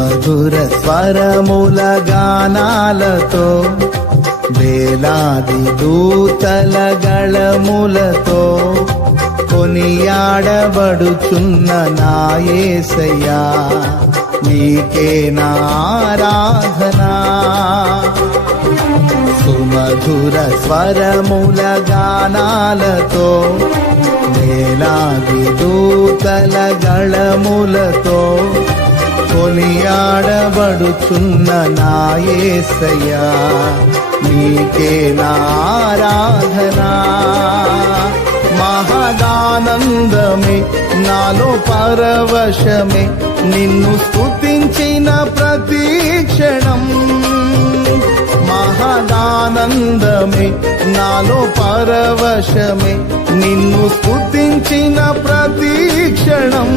సుమధుర స్వరముల గానాలతో వేలాది దూతల గళములతో కొనియాడబడుచున్న నా యేసయ్యా నీకే నా ఆరాధనా. సుమధుర స్వరముల గానాలతో వేలాది దూతల గళములతో కొనియాడబడుచున్న నా యేసయ్యా నీకే నా ఆరాధనా. మహదానందమే నాలో పరవశమే నిన్ను స్తుతించిన ప్రతి క్షణం. మహదానందమే నాలో పరవశమే నిన్ను స్తుతించిన ప్రతి క్షణం.